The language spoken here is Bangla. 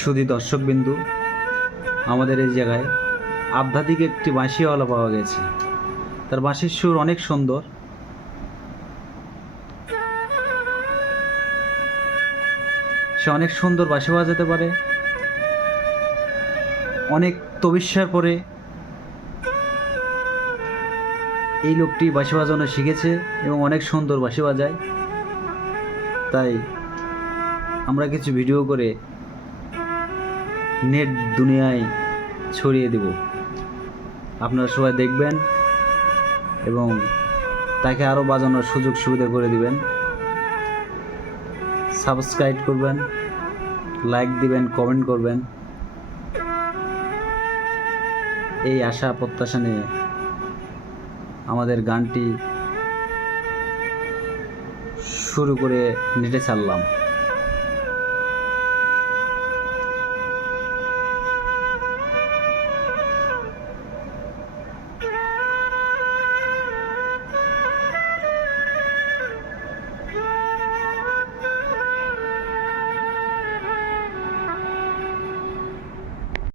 শুধু দর্শকবিন্দু, আমাদের এই জায়গায় আধ্যাত্মিক একটি বাঁশিওয়ালা পাওয়া গেছে। তার বাঁশির সুর অনেক সুন্দর। সে অনেক সুন্দর বাঁশি বাজাতে পারে। অনেক তপস্যার পরে এই লোকটি বাঁশি বাজানো শিখেছে এবং অনেক সুন্দর বাঁশি বাজায়। তাই আমরা কিছু ভিডিও করে নেট দুনিয়ায় ছড়িয়ে দেব। আপনারা সবাই দেখবেন এবং তাকে আরও বাজানোর সুযোগ সুবিধা করে দিবেন। সাবস্ক্রাইব করবেন, লাইক দিবেন, কমেন্ট করবেন। এই আশা প্রত্যাশা নিয়ে আমাদের গানটি শুরু করে নেটে ছাড়লাম।